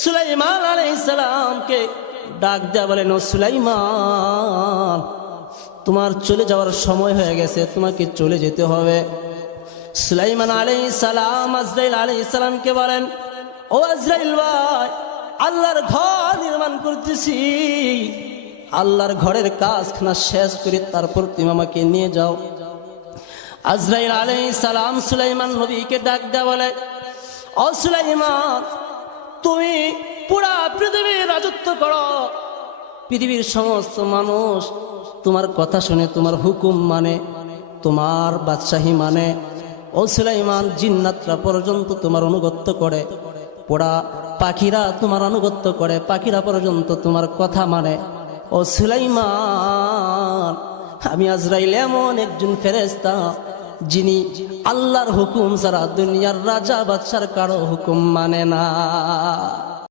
সুলাইমান আলাইহিস সালামকে ডাক দেয়া বলেন, ও সুলাইমান, তোমার চলে যাওয়ার সময় হয়ে গেছে, তোমাকে চলে যেতে হবে। সুলাইমান আলাইহিস সালাম আজরাইল আলাইহিস সালামকে বলেন, ও আজরাইল ভাই, আল্লাহর ঘর নির্মাণ করতেছি, আল্লাহর ঘরের কাজখানা শেষ করে তারপর তুমি আমাকে নিয়ে যাও। আজরাইল আলাইহিস সালাম সুলাইমান নবীকে ডাক দেয়া বলে, ও সুলাইমান, তুমি পুরা পৃথিবীর রাজত্ব করো, পৃথিবীর সমস্ত মানুষ তোমার কথা শুনে, তোমার হুকুম মানে, তোমার বাদশাহী মানে। ও সুলাইমান, জিন্নাতরা পর্যন্ত তোমার আনুগত্য করে, পোড়া পাখিরা তোমার আনুগত্য করে, পাখিরা পর্যন্ত তোমার কথা মানে। ও সুলাইমান, আমি আজরাইল এমন একজন ফেরেশতা যিনি আল্লাহর হুকুম ছাড়া দুনিয়ার রাজা বাদশার কারো হুকুম মানে না।